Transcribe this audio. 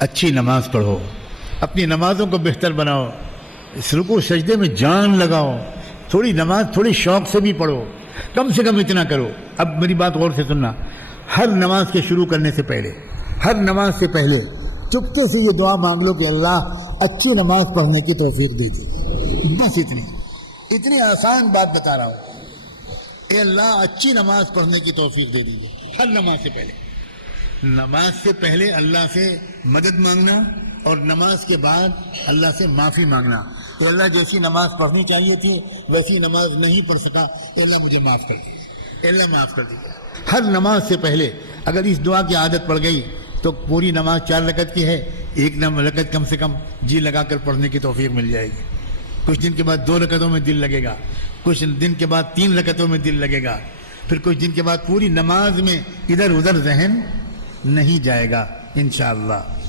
اچھی نماز پڑھو، اپنی نمازوں کو بہتر بناؤ، اس رکوع سجدے میں جان لگاؤ، تھوڑی نماز تھوڑی شوق سے بھی پڑھو، کم سے کم اتنا کرو۔ اب میری بات غور سے سننا، ہر نماز کے شروع کرنے سے پہلے، ہر نماز سے پہلے چپکے سے یہ دعا مانگ لو کہ اللہ اچھی نماز پڑھنے کی توفیق دے دے۔ بس اتنی آسان بات بتا رہا ہوں، اے اللہ اچھی نماز پڑھنے کی توفیق دے دیجیے ہر نماز سے پہلے۔ نماز سے پہلے اللہ سے مدد مانگنا اور نماز کے بعد اللہ سے معافی مانگنا کہ اللہ جیسی نماز پڑھنی چاہیے تھی ویسی نماز نہیں پڑھ سکا، اے اللہ مجھے معاف کر دیجیے، اے اللہ معاف کر دیجیے۔ ہر نماز سے پہلے اگر اس دعا کی عادت پڑ گئی تو پوری نماز 4 رکعت کی ہے، ایک رکعت کم سے کم جی لگا کر پڑھنے کی توفیق مل جائے گی۔ کچھ دن کے بعد 2 رکعتوں میں دل لگے گا، کچھ دن کے بعد 3 رکعتوں میں دل لگے گا، پھر کچھ دن کے بعد پوری نماز میں ادھر ادھر ذہن نہیں جائے گا انشاءاللہ۔